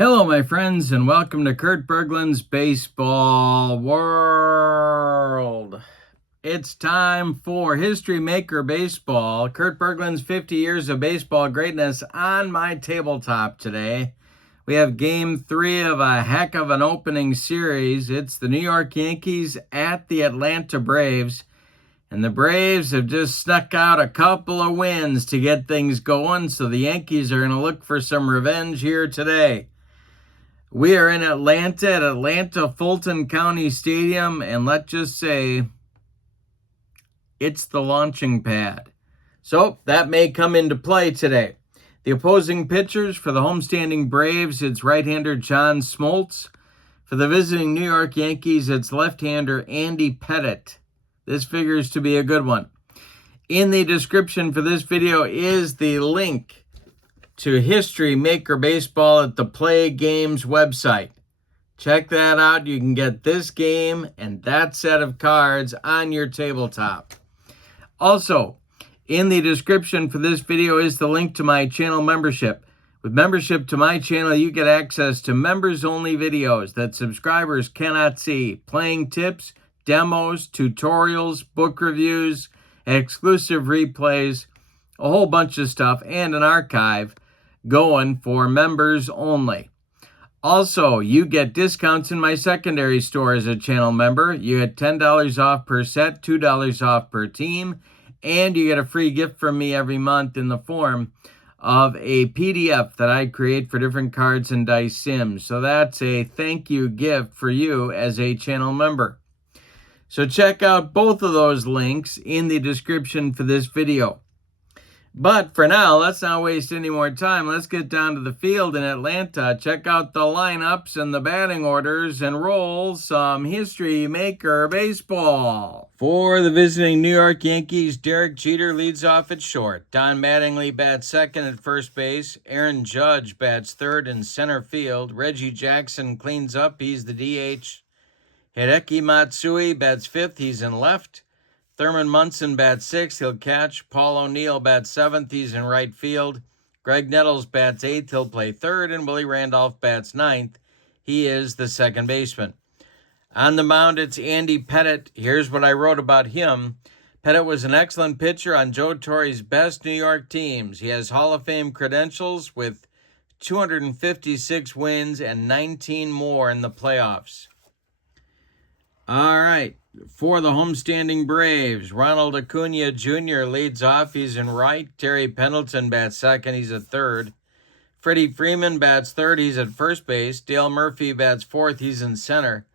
Hello, my friends, and welcome to Kurt Berglund's Baseball World. It's time for History Maker Baseball. Kurt Berglund's 50 years of baseball greatness on my tabletop today. We have Game 3 of a heck of an opening series. It's the New York Yankees at the Atlanta Braves. And the Braves have just snuck out a couple of wins to get things going, so the Yankees are going to look for some revenge here today. We are in Atlanta at Atlanta Fulton County Stadium, and let's just say it's the launching pad. So that may come into play today. The opposing pitchers for the homestanding Braves, it's right-hander John Smoltz. For the visiting New York Yankees, it's left-hander Andy Pettitte. This figures to be a good one. In the description for this video is the link to History Maker Baseball at the PLAAY Games website. Check that out. You can get this game and that set of cards on your tabletop. Also, in the description for this video is the link to my channel membership. With membership to my channel, you get access to members-only videos that subscribers cannot see, playing tips, demos, tutorials, book reviews, exclusive replays, a whole bunch of stuff, and an archive going for members only. Also, you get discounts in my secondary store as a channel member. You get $10 off per set, $2 off per team, and you get a free gift from me every month in the form of a PDF that I create for different cards and dice sims. So that's a thank you gift for you as a channel member. So check out both of those links in the description for this video. But for now, let's not waste any more time. Let's get down to the field in Atlanta. Check out the lineups and the batting orders and roll some History Maker Baseball. For the visiting New York Yankees, Derek Jeter leads off at short. Don Mattingly bats second at first base. Aaron Judge bats third in center field. Reggie Jackson cleans up. He's the DH. Hideki Matsui bats fifth. He's in left. Thurman Munson bats sixth. He'll catch. Paul O'Neill bats seventh. He's in right field. Greg Nettles bats eighth. He'll play third. And Willie Randolph bats ninth. He is the second baseman. On the mound, it's Andy Pettitte. Here's what I wrote about him. Pettitte was an excellent pitcher on Joe Torre's best New York teams. He has Hall of Fame credentials with 256 wins and 19 more in the playoffs. All right, for the homestanding Braves, Ronald Acuna Jr. leads off. He's in right. Terry Pendleton bats second. He's at third. Freddie Freeman bats third. He's at first base. Dale Murphy bats fourth. He's in center.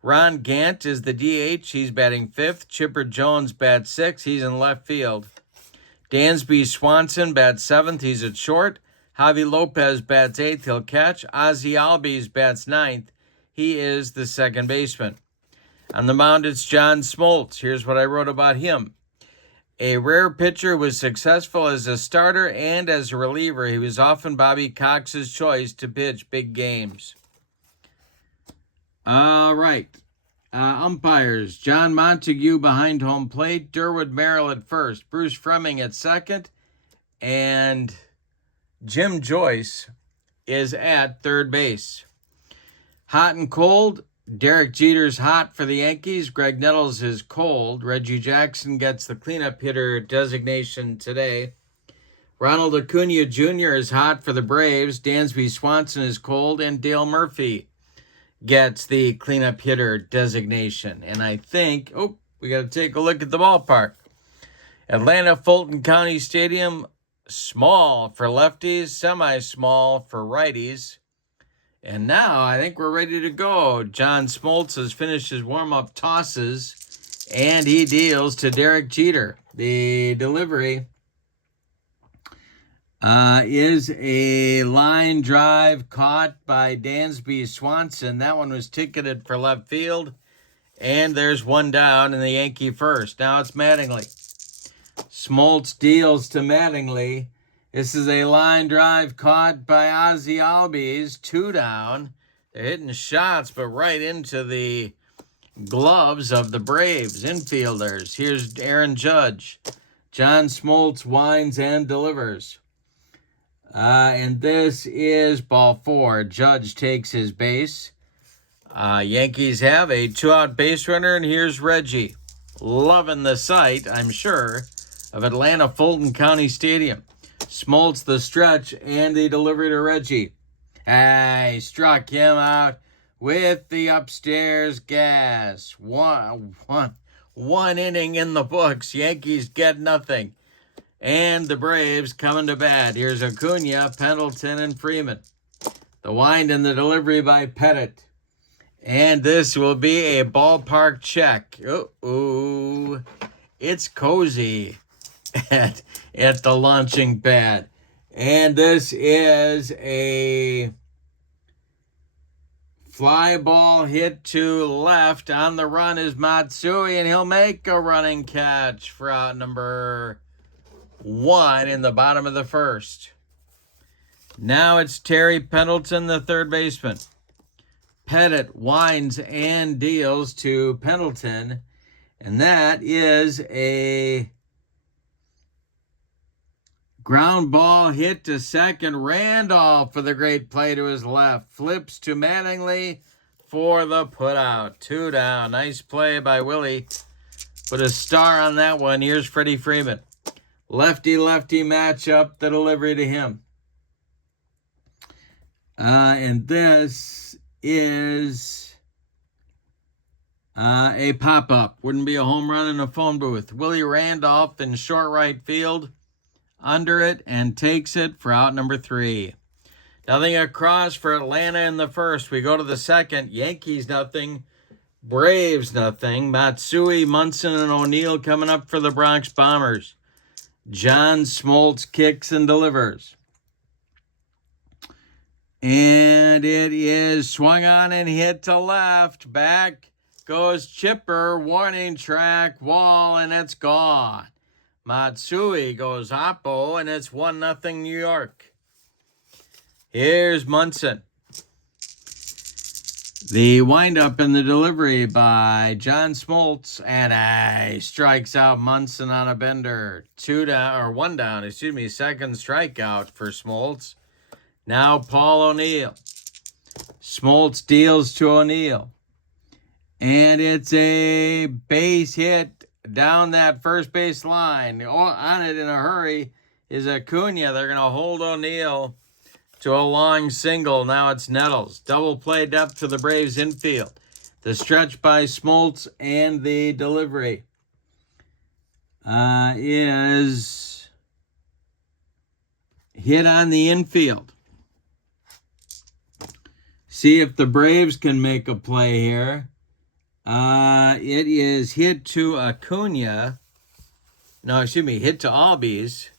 Ron Gant is the DH. He's batting fifth. Chipper Jones bats sixth. He's in left field. Dansby Swanson bats seventh. He's at short. Javi Lopez bats eighth. He'll catch. Ozzie Albies bats ninth. He is the second baseman. On the mound, it's John Smoltz. Here's what I wrote about him. A rare pitcher who was successful as a starter and as a reliever. He was often Bobby Cox's choice to pitch big games. All right. Umpires. John Montague behind home plate. Durwood Merrill at first. Bruce Fremming at second. And Jim Joyce is at third base. Hot and cold. Derek Jeter's hot for the Yankees. Greg Nettles is cold. Reggie Jackson gets the cleanup hitter designation today. Ronald Acuna Jr. is hot for the Braves. Dansby Swanson is cold. And Dale Murphy gets the cleanup hitter designation. And I think, we got to take a look at the ballpark. Atlanta Fulton County Stadium, small for lefties, semi-small for righties. And now I think we're ready to go. John Smoltz has finished his warm-up tosses, and he deals to Derek Jeter. The delivery is a line drive caught by Dansby Swanson. That one was ticketed for left field, and there's one down in the Yankee first. Now it's Mattingly. Smoltz deals to Mattingly. This is a line drive caught by Ozzie Albies, 2 down. They're hitting shots, but right into the gloves of the Braves infielders. Here's Aaron Judge. John Smoltz winds and delivers. And this is ball 4. Judge takes his base. Yankees have a 2-out base runner, and here's Reggie. Loving the sight, I'm sure, of Atlanta Fulton County Stadium. Smoltz the stretch and the delivery to Reggie. He struck him out with the upstairs gas. One inning in the books. Yankees get nothing. And the Braves coming to bat. Here's Acuna, Pendleton, and Freeman. The wind and the delivery by Pettitte. And this will be a ballpark check. Uh-oh. It's cozy at the launching pad. And this is a fly ball hit to left. On the run is Matsui, and he'll make a running catch for out number 1 in the bottom of the first. Now it's Terry Pendleton, the third baseman. Pettitte winds and deals to Pendleton, and that is a ground ball hit to second. Randolph for the great play to his left. Flips to Mattingly for the putout. 2 down. Nice play by Willie. Put a star on that one. Here's Freddie Freeman. Lefty-lefty matchup. The delivery to him. And this is a pop-up. Wouldn't be a home run in a phone booth. Willie Randolph in short right field. Under it and takes it for out number 3. Nothing across for Atlanta in the first. We go to the second. Yankees nothing. Braves nothing. Matsui, Munson, and O'Neill coming up for the Bronx Bombers. John Smoltz kicks and delivers. And it is swung on and hit to left. Back goes Chipper. Warning track, wall, and it's gone. Matsui goes oppo, and it's 1-0 New York. Here's Munson. The windup and the delivery by John Smoltz, and he strikes out Munson on a bender. 1 down, second strikeout for Smoltz. Now Paul O'Neill. Smoltz deals to O'Neill. And it's a base hit down that first base line. On it in a hurry is Acuna. They're going to hold O'Neill to a long single. Now it's Nettles. Double play depth to the Braves infield. The stretch by Smoltz and the delivery is hit on the infield. See if the Braves can make a play here. It is hit to Acuna. Hit to Albies.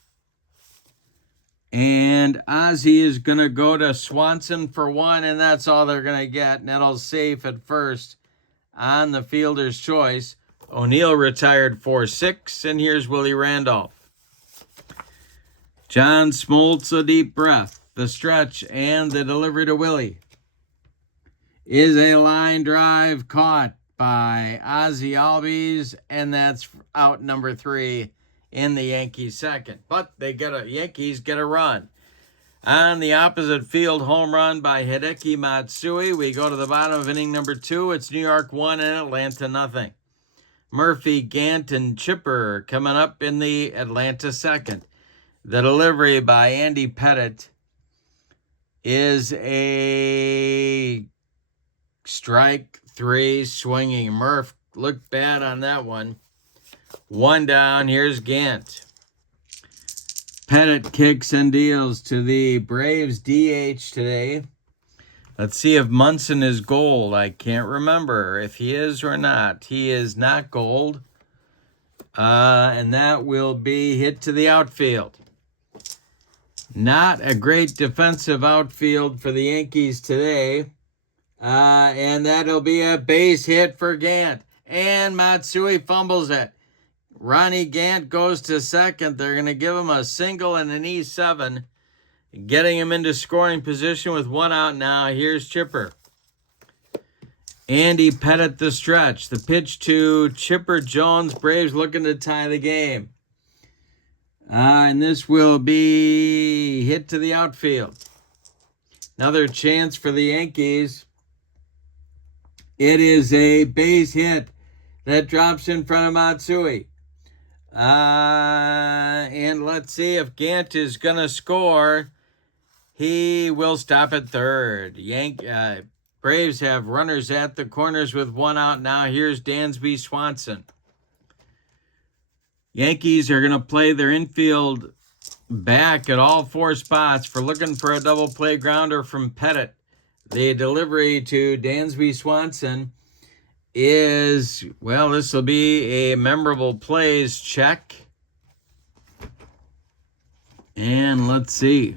And Ozzie is going to go to Swanson for 1, and that's all they're going to get. Nettles safe at first on the fielder's choice. O'Neill retired for 6, and here's Willie Randolph. John Smoltz, a deep breath. The stretch and the delivery to Willie is a line drive caught by Ozzie Albies, and that's out number 3 in the Yankees second. But Yankees get a run. On the opposite field, home run by Hideki Matsui. We go to the bottom of inning number 2. It's New York 1 and Atlanta nothing. Murphy, Gant, and Chipper coming up in the Atlanta second. The delivery by Andy Pettitte is a strike 3 swinging. Murph looked bad on that one. 1 down. Here's Gant. Pettitte kicks and deals to the Braves DH today. Let's see if Munson is gold. I can't remember if he is or not. He is not gold. And that will be hit to the outfield. Not a great defensive outfield for the Yankees today. And that'll be a base hit for Gant. And Matsui fumbles it. Ronnie Gant goes to second. They're going to give him a single and an E7, getting him into scoring position with 1 out now. Here's Chipper. Andy Pettitte the stretch. The pitch to Chipper Jones. Braves looking to tie the game. And this will be hit to the outfield. Another chance for the Yankees. It is a base hit that drops in front of Matsui. And let's see if Gant is going to score. He will stop at third. Braves have runners at the corners with one out now. Here's Dansby Swanson. Yankees are going to play their infield back at all four spots for looking for a double play grounder from Pettitte. The delivery to Dansby Swanson is, well, this will be a memorable plays check. And let's see.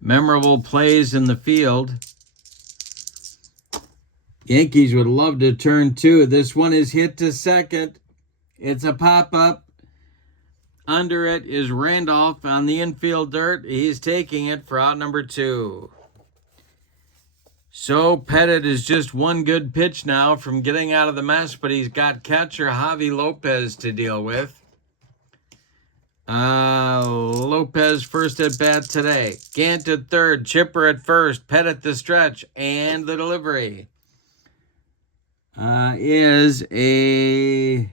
Memorable plays in the field. Yankees would love to turn two. This one is hit to second. It's a pop-up. Under it is Randolph on the infield dirt. He's taking it for out number 2. So Pettitte is just one good pitch now from getting out of the mess, but he's got catcher Javi Lopez to deal with. Lopez first at bat today. Gant at third, Chipper at first, Pettitte the stretch, and the delivery is a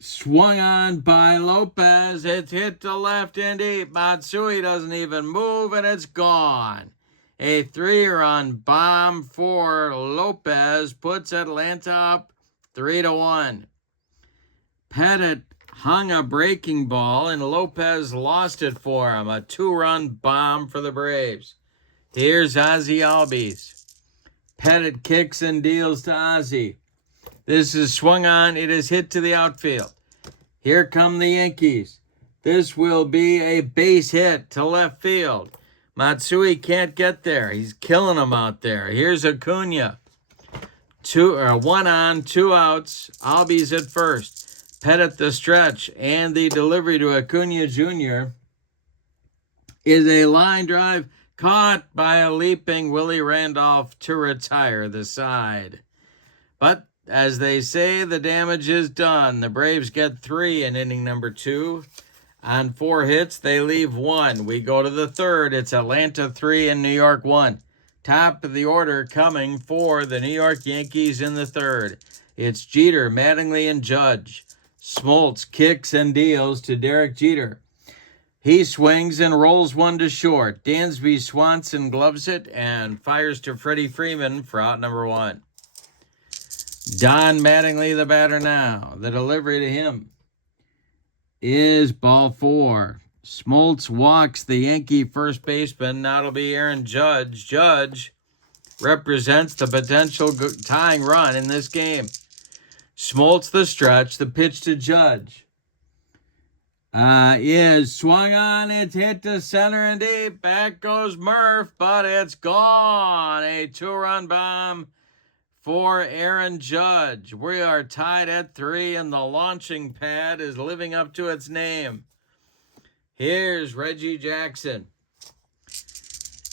swung on by Lopez. It's hit to left and deep. Matsui doesn't even move, and it's gone. A 3-run bomb for Lopez puts Atlanta up 3-1. Pettitte hung a breaking ball, and Lopez lost it for him. A 2-run bomb for the Braves. Here's Ozzie Albies. Pettitte kicks and deals to Ozzie. This is swung on. It is hit to the outfield. Here come the Yankees. This will be a base hit to left field. Matsui can't get there. He's killing them out there. Here's Acuna. 1 on, 2 outs. Albies at first. Pettitte the stretch, and the delivery to Acuna Jr. is a line drive caught by a leaping Willie Randolph to retire the side. But as they say, the damage is done. The Braves get 3 in inning number 2. On 4 hits, they leave 1. We go to the third. It's Atlanta 3 and New York 1. Top of the order coming for the New York Yankees in the third. It's Jeter, Mattingly, and Judge. Smoltz kicks and deals to Derek Jeter. He swings and rolls one to short. Dansby Swanson gloves it and fires to Freddie Freeman for out number 1. Don Mattingly, the batter now. The delivery to him is ball 4. Smoltz walks the Yankee first baseman. Now it'll be Aaron Judge. Judge represents the potential tying run in this game. Smoltz the stretch. The pitch to Judge is swung on. It's hit to center and deep. Back goes Murph, but it's gone. A 2-run bomb for Aaron Judge. We are tied at 3, and the launching pad is living up to its name. Here's Reggie Jackson.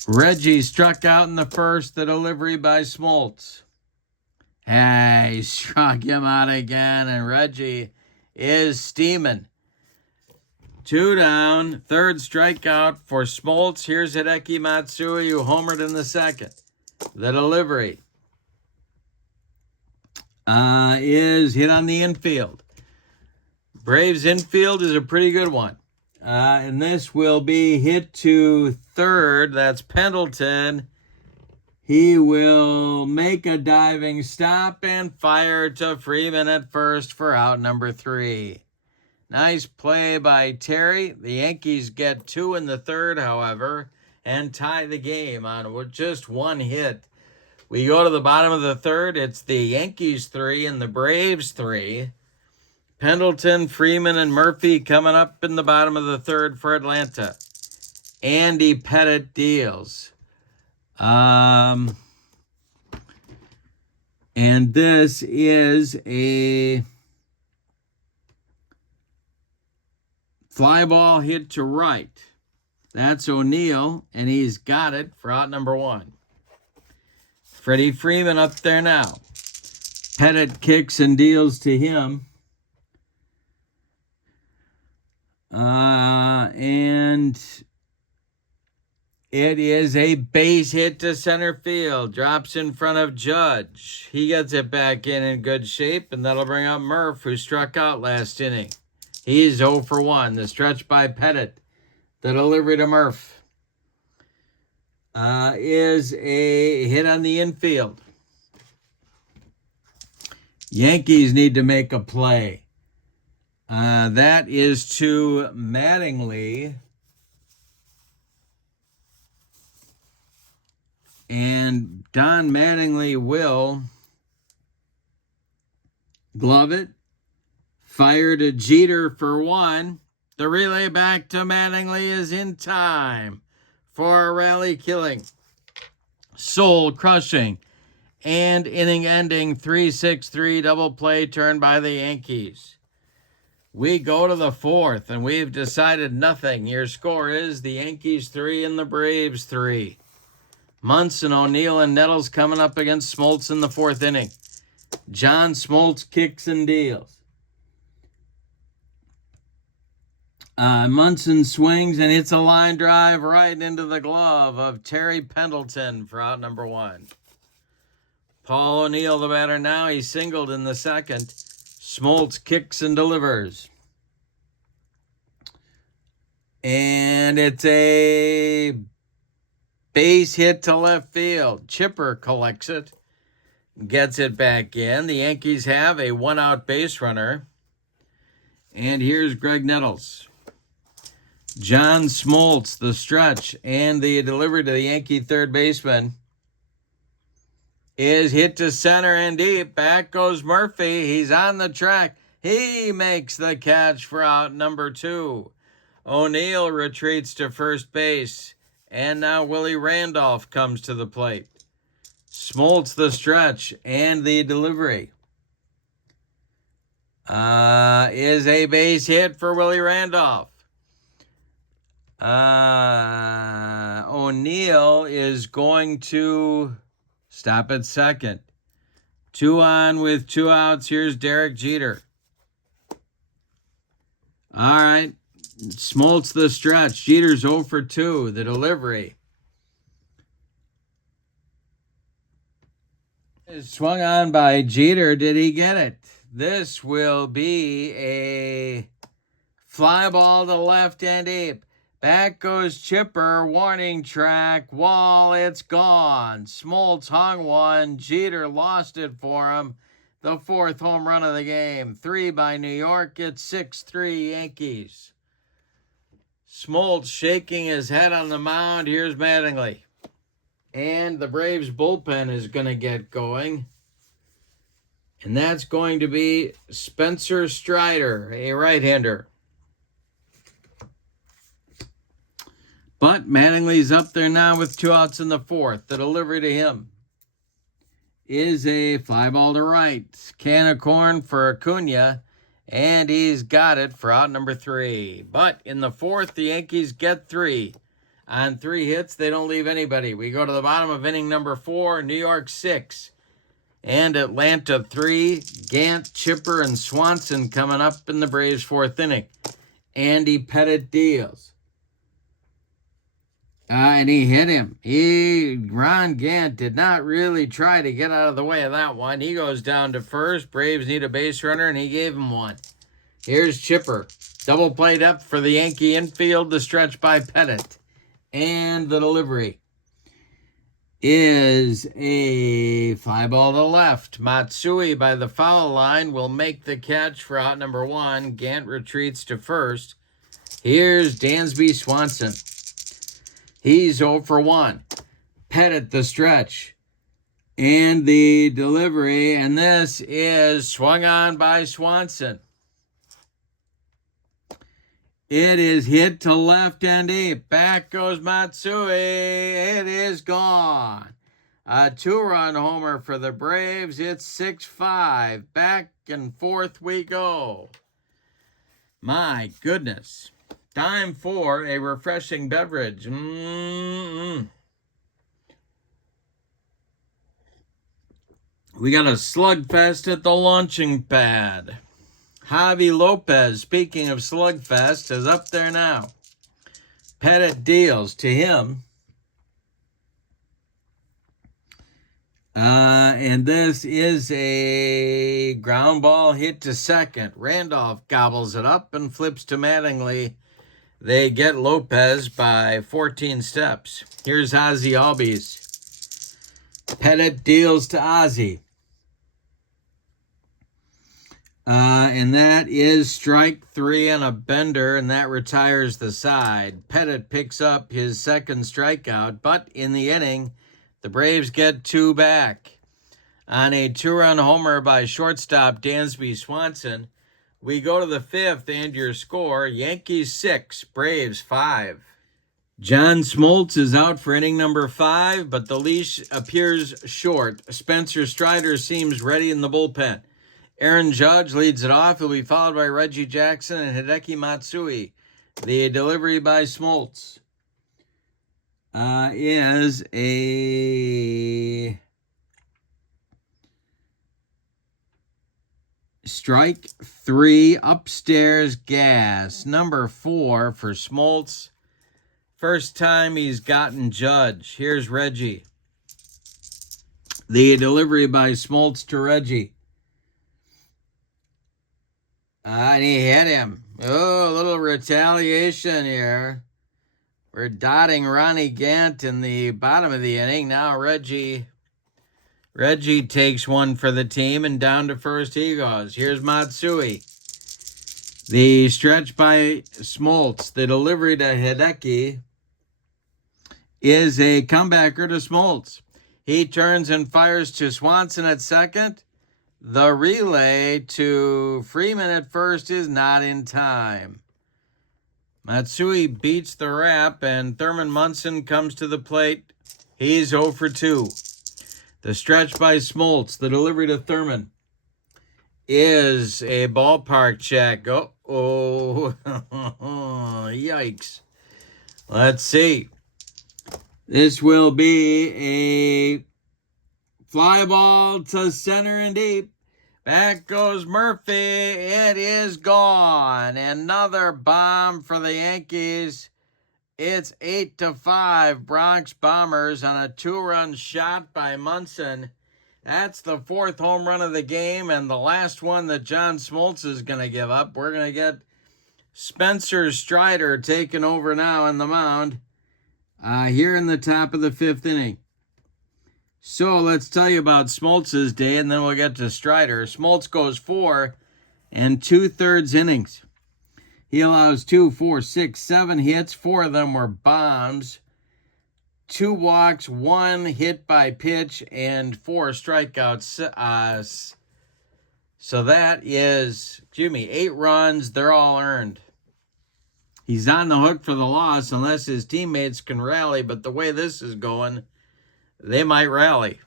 Reggie struck out in the first, the delivery by Smoltz. He struck him out again, and Reggie is steaming. 2 down, third strikeout for Smoltz. Here's Hideki Matsui, who homered in the second. The delivery is hit on the infield. Braves infield is a pretty good one. And this will be hit to third. That's Pendleton. He will make a diving stop and fire to Freeman at first for out number 3. Nice play by Terry. The Yankees get 2 in the third, however, and tie the game on just 1 hit. We go to the bottom of the third. It's the Yankees 3 and the Braves 3. Pendleton, Freeman, and Murphy coming up in the bottom of the third for Atlanta. Andy Pettitte deals. And this is a fly ball hit to right. That's O'Neill, and he's got it for out number 1. Freddie Freeman up there now. Pettitte kicks and deals to him. And it is a base hit to center field. Drops in front of Judge. He gets it back in good shape, and that'll bring up Murph, who struck out last inning. He's 0 for 1. The stretch by Pettitte. The delivery to Murph is a hit on the infield. Yankees need to make a play. That is to Mattingly. And Don Mattingly will glove it. Fire to Jeter for 1. The relay back to Mattingly is in time for a rally killing, soul crushing, and inning ending 3-6-3 double play turn by the Yankees. We go to the 4th, and we've decided nothing. Your score is the Yankees 3 and the Braves 3. Munson, O'Neill, and Nettles coming up against Smoltz in the 4th inning. John Smoltz kicks and deals. Munson swings, and it's a line drive right into the glove of Terry Pendleton for out number 1. Paul O'Neill, the batter now. He singled in the 2nd. Smoltz kicks and delivers. And it's a base hit to left field. Chipper collects it, gets it back in. The Yankees have a 1-out base runner. And here's Greg Nettles. John Smoltz, the stretch, and the delivery to the Yankee third baseman is hit to center and deep. Back goes Murphy. He's on the track. He makes the catch for out number 2. O'Neill retreats to first base. And now Willie Randolph comes to the plate. Smoltz the stretch and the delivery is a base hit for Willie Randolph. O'Neill is going to stop at second. 2 on with 2 outs. Here's Derek Jeter. All right. Smoltz the stretch. Jeter's 0 for 2. The delivery is swung on by Jeter. Did he get it? This will be a fly ball to left and deep. Back goes Chipper. Warning track. Wall. It's gone. Smoltz hung one. Jeter lost it for him. The 4th home run of the game. 3 by New York. It's 6-3 Yankees. Smoltz shaking his head on the mound. Here's Mattingly. And the Braves bullpen is going to get going. And that's going to be Spencer Strider, a right-hander. But Mattingly's up there now with 2 outs in the 4th. The delivery to him is a fly ball to right. Can of corn for Acuna. And he's got it for out number 3. But in the 4th, the Yankees get 3. On 3 hits, they don't leave anybody. We go to the bottom of inning number 4, New York 6. And Atlanta 3. Gant, Chipper, and Swanson coming up in the Braves' 4th inning. Andy Pettitte deals. And he hit him. Ron Gant did not really try to get out of the way of that one. He goes down to first. Braves need a base runner, and he gave him one. Here's Chipper. Double play depth for the Yankee infield. The stretch by Pettitte. And the delivery is a fly ball to left. Matsui by the foul line will make the catch for out number 1. Gant retreats to first. Here's Dansby Swanson. He's 0 for 1. Pettitte the stretch. And the delivery. And this is swung on by Swanson. It is hit to left and deep. Back goes Matsui. It is gone. A 2-run homer for the Braves. It's 6-5. Back and forth we go. My goodness. Time for a refreshing beverage. We got a SLUGFEST at the launching pad. Javi Lopez, speaking of SLUGFEST, is up there now. Pettitte deals to him. And this is a ground ball hit to second. Randolph gobbles it up and flips to Mattingly. They get Lopez by 14 steps. Here's Ozzie Albies. Pettitte deals to Ozzie. And that is strike 3 on a bender, and that retires the side. Pettitte picks up his second strikeout, but in the inning, the Braves get 2 back. On a 2-run homer by shortstop Dansby Swanson, we go to the 5th, and your score, Yankees 6, Braves 5. John Smoltz is out for inning number 5, but the leash appears short. Spencer Strider seems ready in the bullpen. Aaron Judge leads it off. He'll be followed by Reggie Jackson and Hideki Matsui. The delivery by Smoltz is a strike 3, upstairs gas. Number 4 for Smoltz. First time he's gotten Judge. Here's Reggie. The delivery by Smoltz to Reggie. And he hit him. Oh, a little retaliation here. We're dotting Ronnie Gant in the bottom of the inning. Now Reggie takes one for the team, and down to first he goes. Here's Matsui. The stretch by Smoltz. The delivery to Hideki is a comebacker to Smoltz. He turns and fires to Swanson at second. The relay to Freeman at first is not in time. Matsui beats the wrap, and Thurman Munson comes to the plate. He's 0 for 2. The stretch by Smoltz, the delivery to Thurman, is a ballpark check. Oh, yikes. Let's see. This will be a fly ball to center and deep. Back goes Murphy. It is gone. Another bomb for the Yankees. It's 8-5 Bronx Bombers on a 2-run shot by Munson. That's the 4th home run of the game and the last one that John Smoltz is going to give up. We're going to get Spencer Strider taking over now on the mound here in the top of the 5th inning. So let's tell you about Smoltz's day, and then we'll get to Strider. Smoltz goes 4 2/3 innings. He allows 2, 4, 6, 7 hits. 4 of them were bombs. 2 walks, 1 hit by pitch, and 4 strikeouts. So that is, 8 runs. They're all earned. He's on the hook for the loss unless his teammates can rally, but the way this is going, they might rally.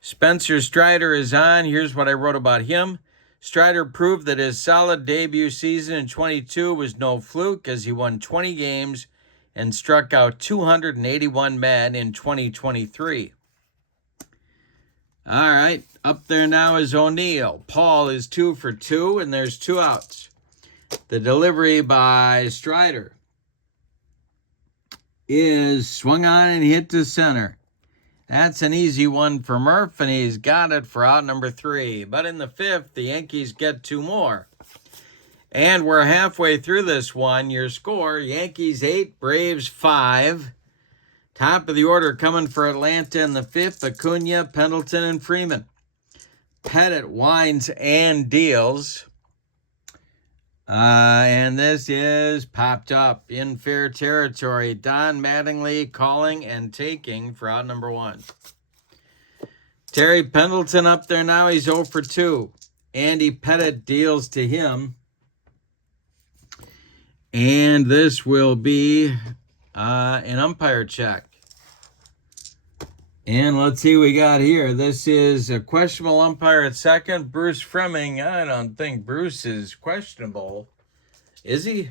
Spencer Strider is on. Here's what I wrote about him. Strider proved that his solid debut season in 22 was no fluke, as he won 20 games and struck out 281 men in 2023. All right, up there now is O'Neill. Paul is 2 for 2, and there's 2 outs. The delivery by Strider is swung on and hit to center. That's an easy one for Murph, and he's got it for out number 3. But in the 5th, the Yankees get 2 more. And we're halfway through this one. Your score, Yankees 8, Braves 5. Top of the order coming for Atlanta in the 5th, Acuna, Pendleton, and Freeman. Pettitte winds and deals. And this is popped up in fair territory. Don Mattingly calling and taking for out number 1. Terry Pendleton up there now. He's 0 for 2. Andy Pettitte deals to him. And this will be an umpire check. And let's see what we got here. This is a questionable umpire at second. Bruce Fremming. I don't think Bruce is questionable. Is he?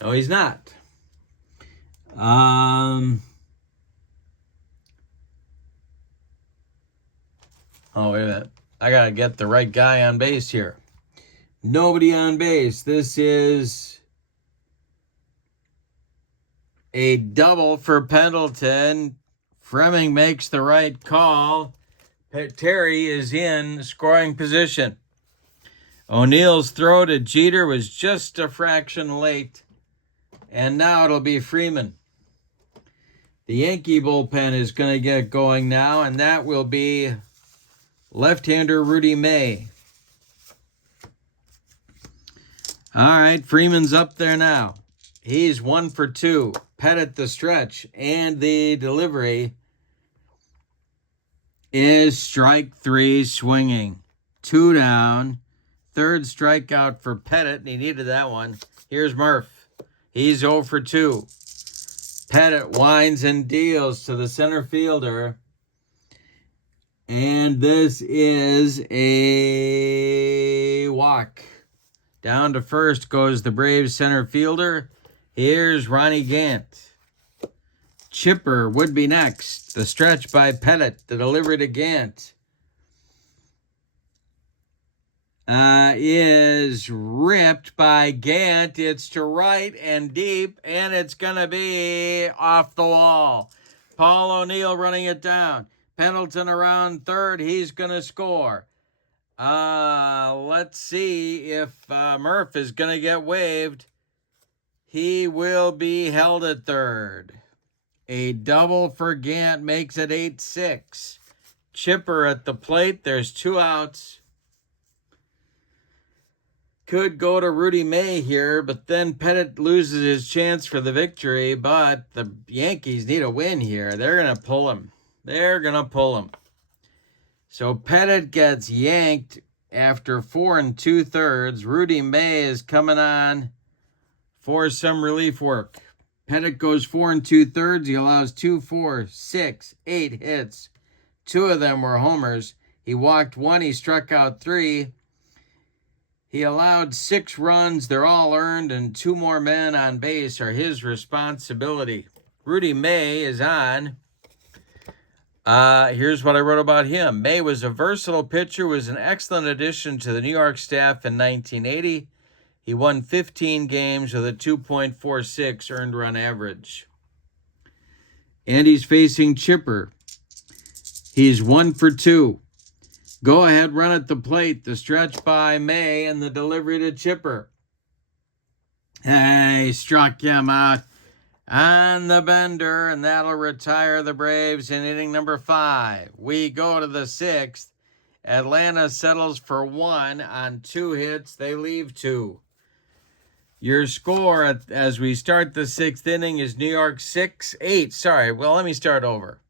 No, he's not. Oh, wait a minute. I got to get the right guy on base here. Nobody on base. This is a double for Pendleton. Fremming makes the right call. Pettitte is in scoring position. O'Neill's throw to Jeter was just a fraction late. And now it'll be Freeman. The Yankee bullpen is going to get going now, and that will be left-hander Rudy May. All right, Freeman's up there now. He's 1 for 2. Pettitte the stretch, and the delivery is strike 3 swinging. 2 down. Third strikeout for Pettitte, and he needed that one. Here's Murph. He's 0 for 2. Pettitte winds and deals to the center fielder. And this is a walk. Down to first goes the Braves center fielder. Here's Ronnie Gant. Chipper would be next. The stretch by Pettitte. The delivery to Gant is ripped by Gant. It's to right and deep, and it's going to be off the wall. Paul O'Neill running it down. Pendleton around third. He's going to score. Let's see if Murph is going to get waived. He will be held at third. A double for Gant makes it 8-6. Chipper at the plate. There's 2 outs. Could go to Rudy May here, but then Pettitte loses his chance for the victory, but the Yankees need a win here. They're going to pull him. So Pettitte gets yanked after 4 2/3. Rudy May is coming on for some relief work. Pettitte goes 4 2/3. He allows 2, 4, 6, 8 hits. 2 of them were homers. He walked 1. He struck out 3. He allowed 6 runs. They're all earned, and 2 more men on base are his responsibility. Rudy May is on. Here's what I wrote about him. May was a versatile pitcher, was an excellent addition to the New York staff in 1980. He won 15 games with a 2.46 earned run average. And he's facing Chipper. He's 1 for 2. Go ahead, run at the plate. The stretch by May and the delivery to Chipper. He struck him out on the bender, and that'll retire the Braves in inning number 5. We go to the 6th. Atlanta settles for 1 on 2 hits. They leave 2. Your score as we start the 6th inning is New York 8. Sorry, well, let me start over.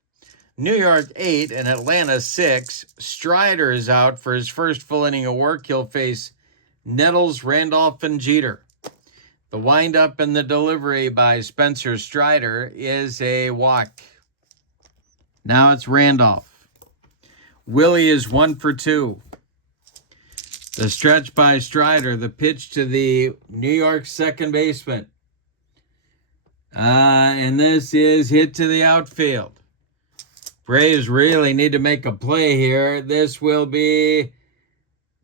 New York 8 and Atlanta 6. Strider is out for his first full inning of work. He'll face Nettles, Randolph, and Jeter. The windup and the delivery by Spencer Strider is a walk. Now it's Randolph. Willie is 1 for 2. The stretch by Strider, the pitch to the New York second baseman. And this is hit to the outfield. Braves really need to make a play here. This will be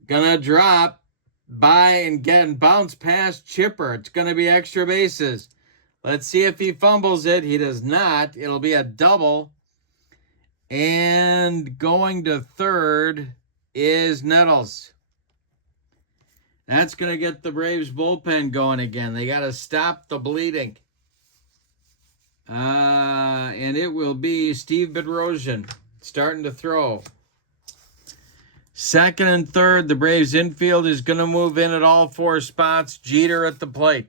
gonna drop by and get and bounce past Chipper. It's gonna be extra bases. Let's see if he fumbles it. He does not. It'll be a double. And going to third is Nettles. That's going to get the Braves bullpen going again. They got to stop the bleeding. And it will be Steve Bedrosian starting to throw. Second and third, the Braves infield is going to move in at all 4 spots. Jeter at the plate.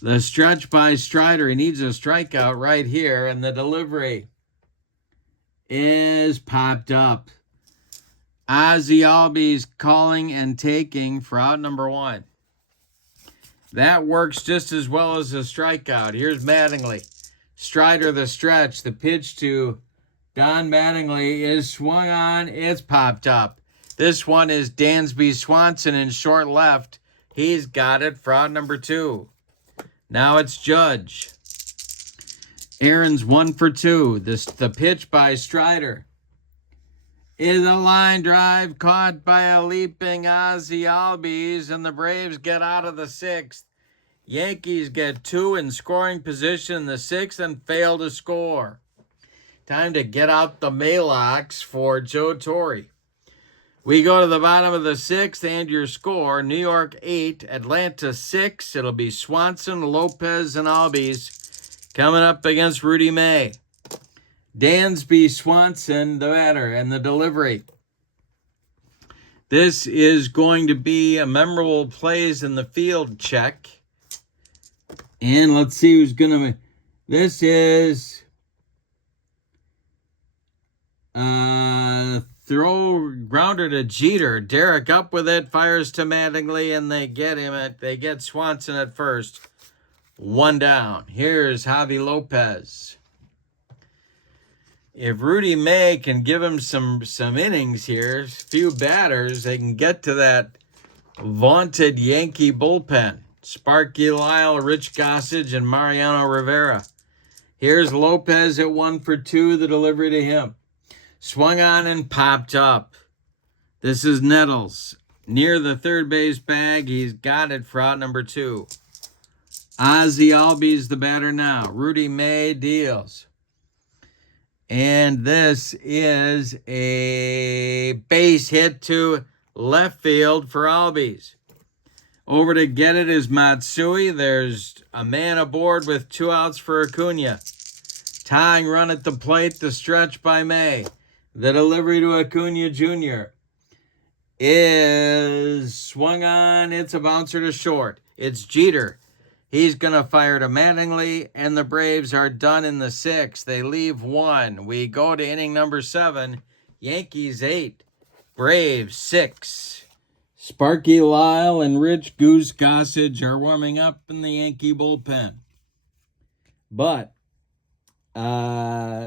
The stretch by Strider. He needs a strikeout right here, and the delivery is popped up. Ozzie Albies calling and taking for out number 1. That works just as well as a strikeout. Here's Mattingly. Strider the stretch. The pitch to Don Mattingly is swung on. It's popped up. This one is Dansby Swanson in short left. He's got it for out number 2. Now it's Judge. Aaron's 1 for 2. The pitch by Strider is a line drive caught by a leaping Ozzie Albies, and the Braves get out of the 6th. Yankees get 2 in scoring position in the 6th and fail to score. Time to get out the Maylocks for Joe Torre. We go to the bottom of the 6th and your score. New York 8, Atlanta 6. It'll be Swanson, Lopez, and Albies coming up against Rudy May. Dansby, Swanson, the batter, and the delivery. This is going to be a memorable plays in the field check. And let's see who's going to... This is... throw grounder to Jeter. Derek up with it, fires to Mattingly, and they get Swanson at first. 1 down. Here's Javi Lopez. If Rudy May can give him some innings here, few batters, they can get to that vaunted Yankee bullpen. Sparky Lyle, Rich Gossage, and Mariano Rivera. Here's Lopez at 1 for 2, the delivery to him. Swung on and popped up. This is Nettles. Near the third base bag, he's got it for out number 2. Ozzie Albies the batter now. Rudy May deals. And this is a base hit to left field for Albies. Over to get it is Matsui. There's a man aboard with 2 outs for Acuna. Tying run at the plate, the stretch by May. The delivery to Acuna Jr. is swung on. It's a bouncer to short. It's Jeter. He's going to fire to Mattingly, and the Braves are done in the 6th. They leave 1. We go to inning number 7. Yankees 8, Braves 6. Sparky Lyle and Rich Goose Gossage are warming up in the Yankee bullpen. But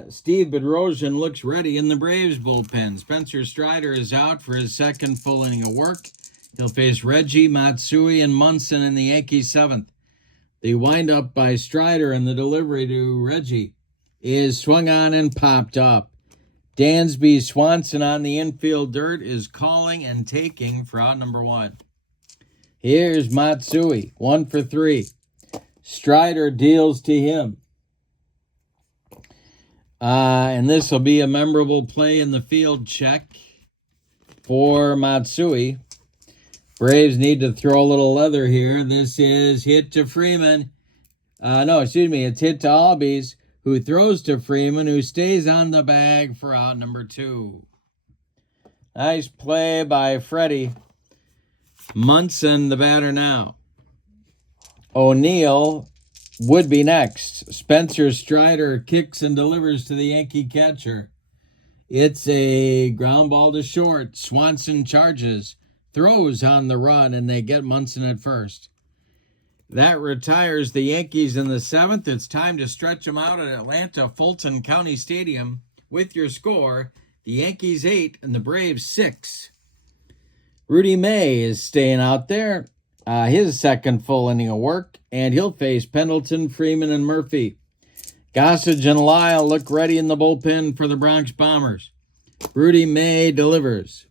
Steve Bedrosian looks ready in the Braves bullpen. Spencer Strider is out for his 2nd full inning of work. He'll face Reggie, Matsui, and Munson in the Yankees 7th. The windup by Strider and the delivery to Reggie is swung on and popped up. Dansby Swanson on the infield dirt is calling and taking for out number 1. Here's Matsui, 1 for 3. Strider deals to him. And this will be a memorable play in the field check for Matsui. Braves need to throw a little leather here. This is hit to Freeman. It's hit to Albies, who throws to Freeman, who stays on the bag for out number 2. Nice play by Freddie. Munson, the batter now. O'Neill would be next. Spencer Strider kicks and delivers to the Yankee catcher. It's a ground ball to short. Swanson charges, throws on the run, and they get Munson at first. That retires the Yankees in the 7th. It's time to stretch them out at Atlanta Fulton County Stadium with your score, the Yankees 8 and the Braves 6. Rudy May is staying out there, his 2nd full inning of work, and he'll face Pendleton, Freeman, and Murphy. Gossage and Lyle look ready in the bullpen for the Bronx Bombers. Rudy May delivers.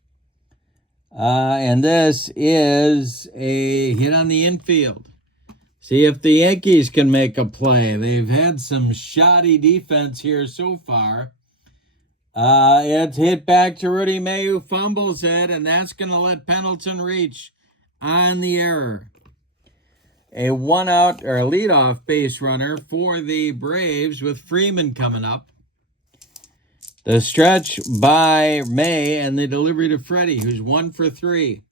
And this is a hit on the infield. See if the Yankees can make a play. They've had some shoddy defense here so far. It's hit back to Rudy May, who fumbles it, and that's going to let Pendleton reach on the error. A 1-out or a leadoff base runner for the Braves with Freeman coming up. The stretch by May and the delivery to Freddie, who's 1 for 3.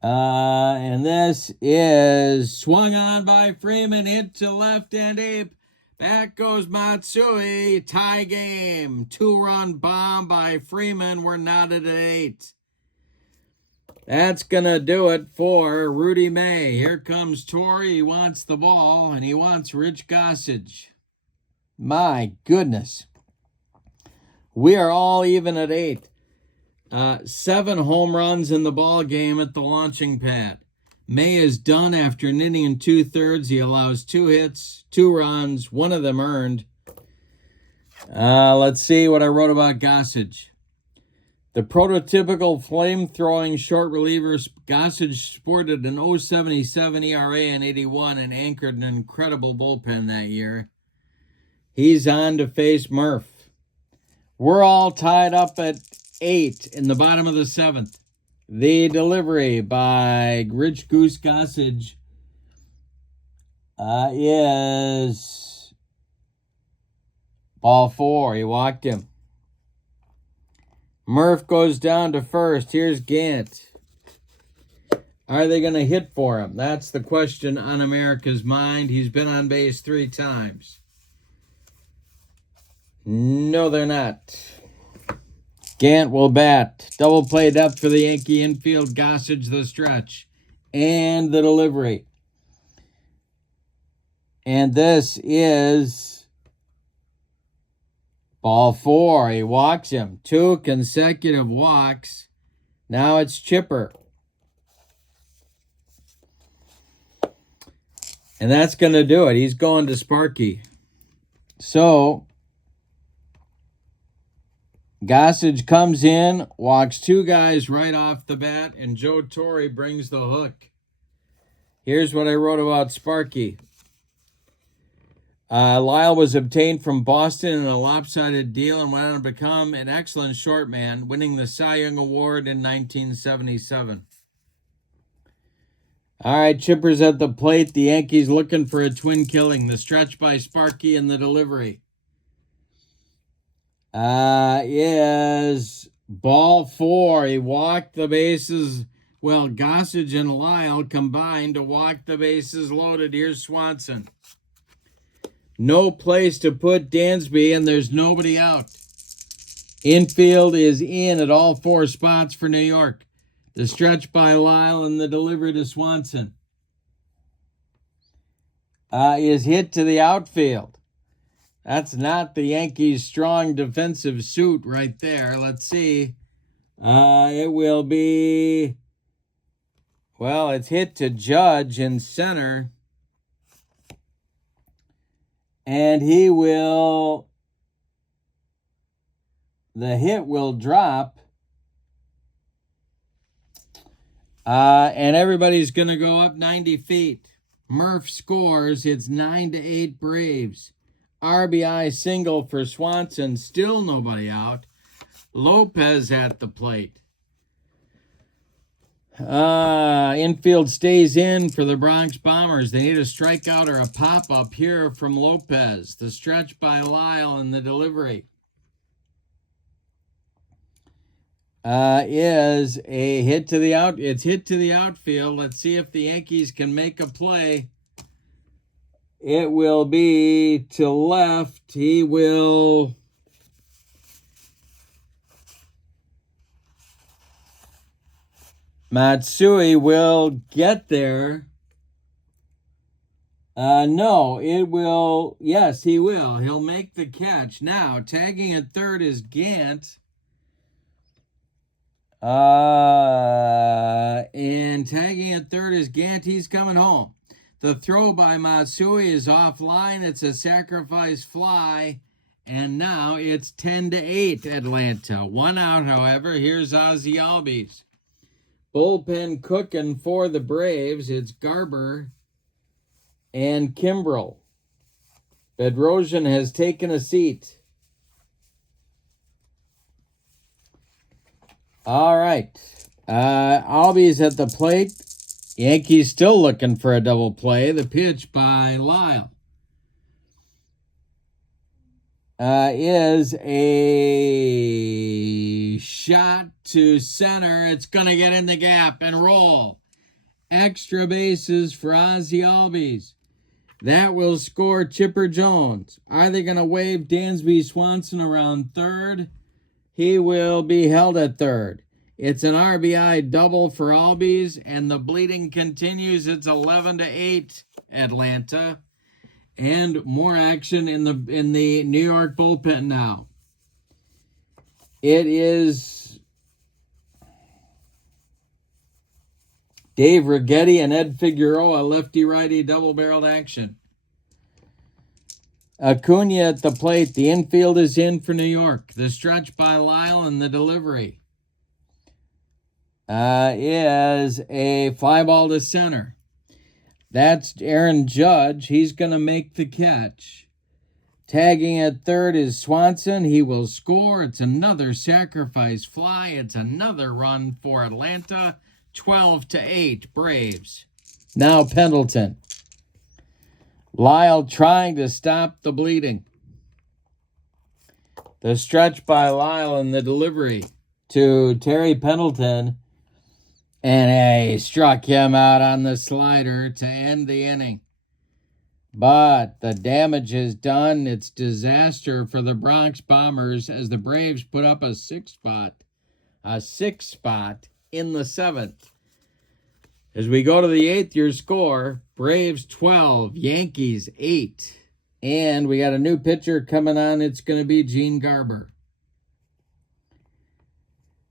And this is swung on by Freeman, hit to left and deep. Back goes Matsui. Tie game. 2-run bomb by Freeman. We're knotted at 8. That's going to do it for Rudy May. Here comes Torre. He wants the ball, and he wants Rich Gossage. My goodness. We are all even at 8. 7 home runs in the ball game at the launching pad. May is done after an inning and 2/3. He allows 2 hits, 2 runs, 1 of them earned. Let's see what I wrote about Gossage. The prototypical flame-throwing short reliever, Gossage sported an .077 ERA in 81 and anchored an incredible bullpen that year. He's on to face Murph. We're all tied up at 8 in the bottom of the 7th. The delivery by Rich Goose Gossage is ball 4. He walked him. Murph goes down to first. Here's Gant. Are they going to hit for him? That's the question on America's mind. He's been on base 3 times. No, they're not. Gant will bat. Double play depth for the Yankee infield. Gossage the stretch. And the delivery. And this is ball 4. He walks him. 2 consecutive walks. Now it's Chipper. And that's going to do it. He's going to Sparky. So Gossage comes in, walks 2 guys right off the bat, and Joe Torre brings the hook. Here's what I wrote about Sparky. Lyle was obtained from Boston in a lopsided deal and went on to become an excellent short man, winning the Cy Young Award in 1977. All right, Chipper's at the plate. The Yankees looking for a twin killing. The stretch by Sparky and the delivery is ball 4. He walked the bases. Well, Gossage and Lyle combined to walk the bases loaded. Here's Swanson. No place to put Dansby, and there's nobody out. Infield is in at all 4 spots for New York. The stretch by Lyle and the delivery to Swanson is hit to the outfield. That's not the Yankees' strong defensive suit right there. Let's see. It will be, well, it's hit to Judge in center. And he will, the hit will drop. And everybody's going to go up 90 feet. Murph scores. It's 9-8 Braves. RBI single for Swanson. Still nobody out. Lopez at the plate. Infield stays in for the Bronx Bombers. They need a strikeout or a pop-up here from Lopez. The stretch by Lyle and the delivery is a hit to the out. It's hit to the outfield. Let's see if the Yankees can make a play. It will be to left. He will. Matsui will get there. No, it will. Yes, he will. He'll make the catch. Now, tagging at third is Gant. And tagging at third is Gant. He's coming home. The throw by Matsui is offline. It's a sacrifice fly. And now it's 10-8 Atlanta. 1 out, however. Here's Ozzie Albies. Bullpen cooking for the Braves. It's Garber and Kimbrel. Bedrosian has taken a seat. All right. Albies at the plate. Yankees still looking for a double play. The pitch by Lyle is a shot to center. It's going to get in the gap and roll. Extra bases for Ozzie Albies. That will score Chipper Jones. Are they going to wave Dansby Swanson around third? He will be held at third. It's an RBI double for Albies, and the bleeding continues. It's 11-8 Atlanta. And more action in the New York bullpen now. It is Dave Righetti and Ed Figueroa, lefty-righty double-barreled action. Acuna at the plate. The infield is in for New York. The stretch by Lyle and the delivery is a fly ball to center. That's Aaron Judge. He's going to make the catch. Tagging at third is Swanson. He will score. It's another sacrifice fly. It's another run for Atlanta. 12-8 Braves. Now Pendleton. Lyle trying to stop the bleeding. The stretch by Lyle and the delivery to Terry Pendleton. And he struck him out on the slider to end the inning. But the damage is done. It's disaster for the Bronx Bombers as the Braves put up a six spot in the seventh. As we go to the eighth, your score, Braves 12, Yankees 8. And we got a new pitcher coming on. It's going to be Gene Garber.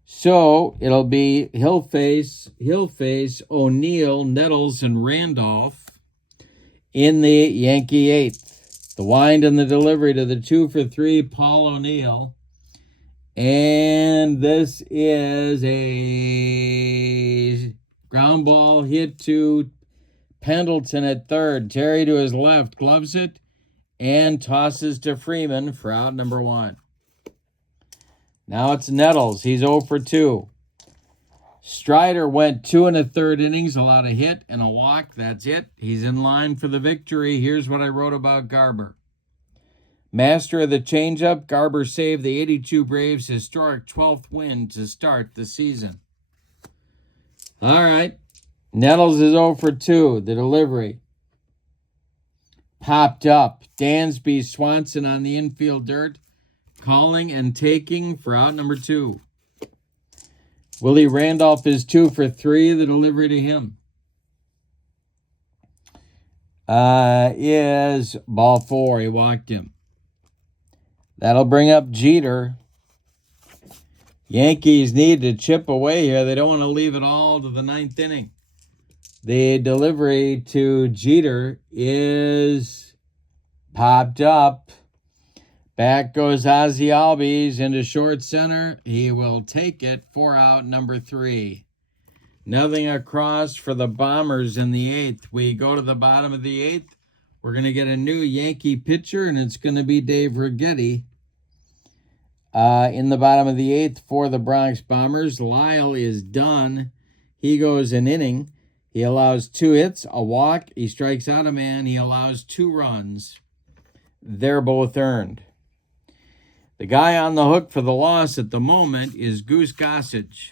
So it'll be he'll face O'Neill, Nettles, and Randolph in the Yankee eighth. The wind and the delivery to the 2-for-3 Paul O'Neill. And this is a ground ball hit to Pendleton at third. Terry to his left, gloves it, and tosses to Freeman for out number 1. Now it's Nettles. He's 0 for 2. Strider went 2 1/3 innings, allowed a hit and a walk. That's it. He's in line for the victory. Here's what I wrote about Garber. Master of the changeup, Garber saved the 82 Braves' historic 12th win to start the season. All right. Nettles is 0 for 2. The delivery popped up. Dansby, Swanson on the infield dirt. Calling and taking for out number 2. Willie Randolph is 2 for 3. The delivery to him is ball 4. He walked him. That'll bring up Jeter. Yankees need to chip away here. They don't want to leave it all to the 9th inning. The delivery to Jeter is popped up. Back goes Ozzie Albies into short center. He will take it for out number 3. Nothing across for the Bombers in the 8th. We go to the bottom of the 8th. We're going to get a new Yankee pitcher, and it's going to be Dave Righetti. In the bottom of the 8th for the Bronx Bombers. Lyle is done. He goes an inning. He allows 2 hits, a walk. He strikes out a man. He allows 2 runs. They're both earned. The guy on the hook for the loss at the moment is Goose Gossage.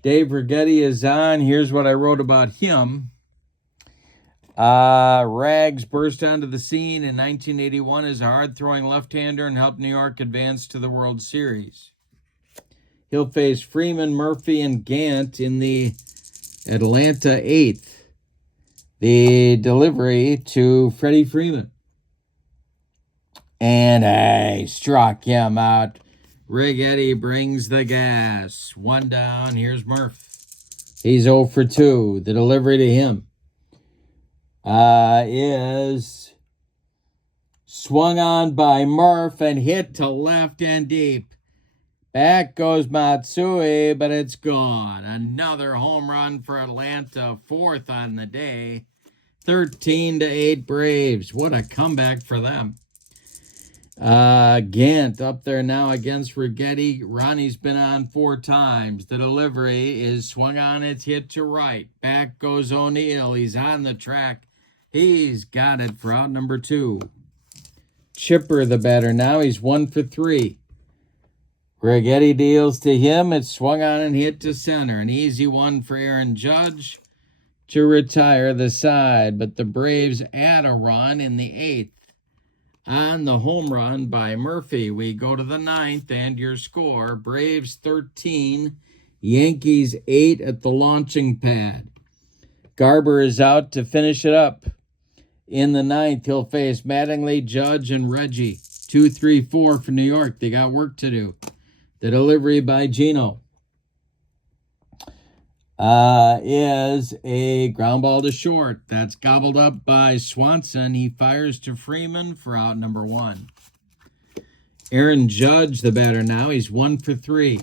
Dave Righetti is on. Here's what I wrote about him. Rags burst onto the scene in 1981 as a hard-throwing left-hander and helped New York advance to the World Series. He'll face Freeman, Murphy, and Gant in the Atlanta 8th. The delivery to Freddie Freeman. And I struck him out. Righetti brings the gas. 1 down. Here's Murph. He's 0 for 2. The delivery to him is swung on by Murph and hit to left and deep. Back goes Matsui, but it's gone. Another home run for Atlanta, 4th on the day. 13-8 Braves. What a comeback for them. Gant up there now against Righetti. Ronnie's been on 4 times. The delivery is swung on. It's hit to right. Back goes O'Neill. He's on the track. He's got it for out number 2. Chipper the batter now. He's 1 for 3. Righetti deals to him. It's swung on and hit to center. An easy one for Aaron Judge to retire the side. But the Braves add a run in the 8th. On the home run by Murphy. We go to the 9th, and your score, Braves 13, Yankees 8 at the launching pad. Garber is out to finish it up. In the 9th, he'll face Mattingly, Judge, and Reggie. 2, 3, 4 for New York. They got work to do. The delivery by Gino. is a ground ball to short. That's gobbled up by Swanson. He fires to Freeman for out number 1. Aaron Judge, the batter now. He's 1 for 3.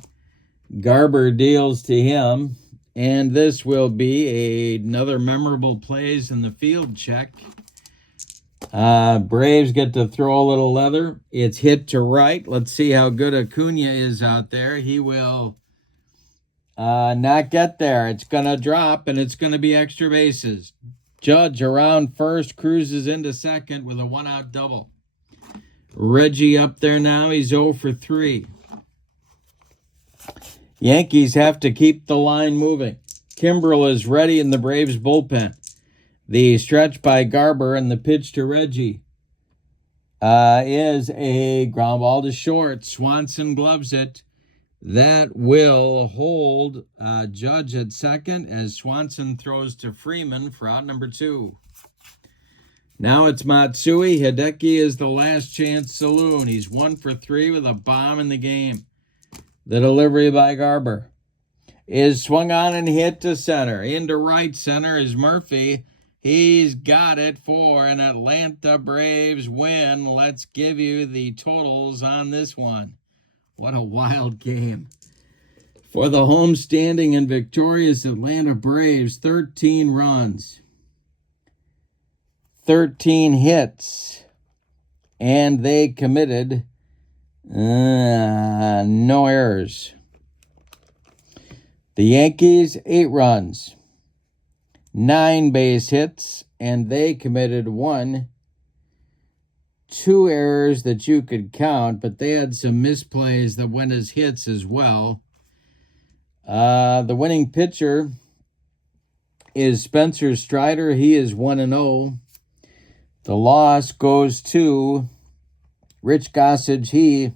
Garber deals to him. And this will be another memorable plays in the field check. Braves get to throw a little leather. It's hit to right. Let's see how good Acuna is out there. He will not get there. It's going to drop, and it's going to be extra bases. Judge around first, cruises into second with a 1-out double. Reggie up there now. He's 0 for 3. Yankees have to keep the line moving. Kimbrel is ready in the Braves bullpen. The stretch by Garber and the pitch to Reggie is a ground ball to short. Swanson gloves it. That will hold Judge at second as Swanson throws to Freeman for out number 2. Now it's Matsui. Hideki is the last chance saloon. He's 1 for 3 with a bomb in the game. The delivery by Garber is swung on and hit to center. Into right center is Murphy. He's got it for an Atlanta Braves win. Let's give you the totals on this one. What a wild game. For the homestanding and victorious Atlanta Braves, 13 runs, 13 hits, and they committed no errors. The Yankees, 8 runs, 9 base hits, and they committed 2 errors that you could count, but they had some misplays that went as hits as well. The winning pitcher is Spencer Strider. He is 1-0. The loss goes to Rich Gossage. He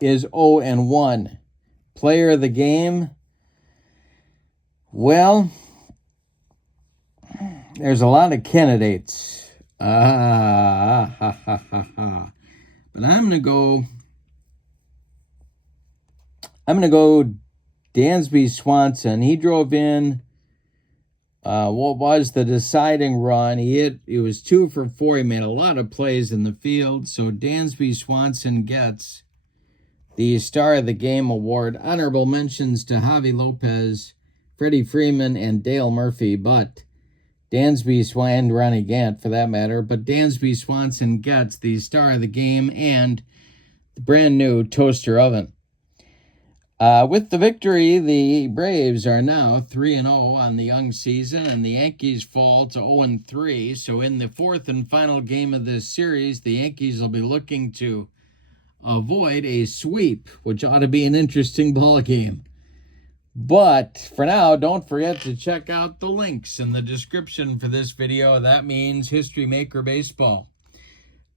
is 0-1. Player of the game, well, there's a lot of candidates. But I'm gonna go Dansby Swanson. He drove in what was the deciding run. It was 2 for 4. He made a lot of plays in the field. So Dansby Swanson gets the Star of the Game award. Honorable mentions to Javi Lopez, Freddie Freeman, and Dale Murphy, but Dansby Swanson, and Ronnie Gant for that matter, but Dansby Swanson gets the Star of the Game and the brand new toaster oven. With the victory, the Braves are now 3-0 on the young season, and the Yankees fall to 0-3. So in the 4th and final game of this series, the Yankees will be looking to avoid a sweep, which ought to be an interesting ball game. But for now, don't forget to check out the links in the description for this video. That means History Maker Baseball.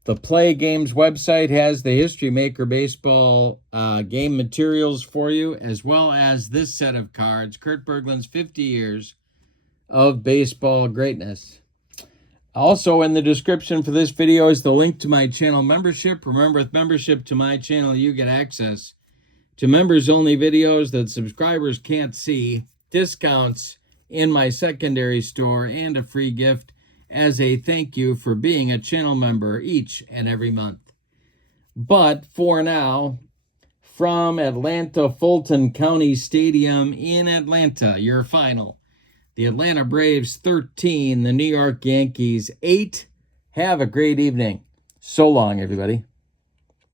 The PLAAY Games website has the History Maker Baseball game materials for you, as well as this set of cards, Kurt Berglund's 50 Years of Baseball Greatness. Also in the description for this video is the link to my channel membership. Remember, with membership to my channel, you get access to members-only videos that subscribers can't see, discounts in my secondary store, and a free gift as a thank you for being a channel member each and every month. But for now, from Atlanta Fulton County Stadium in Atlanta, your final. The Atlanta Braves 13, the New York Yankees 8. Have a great evening. So long, everybody.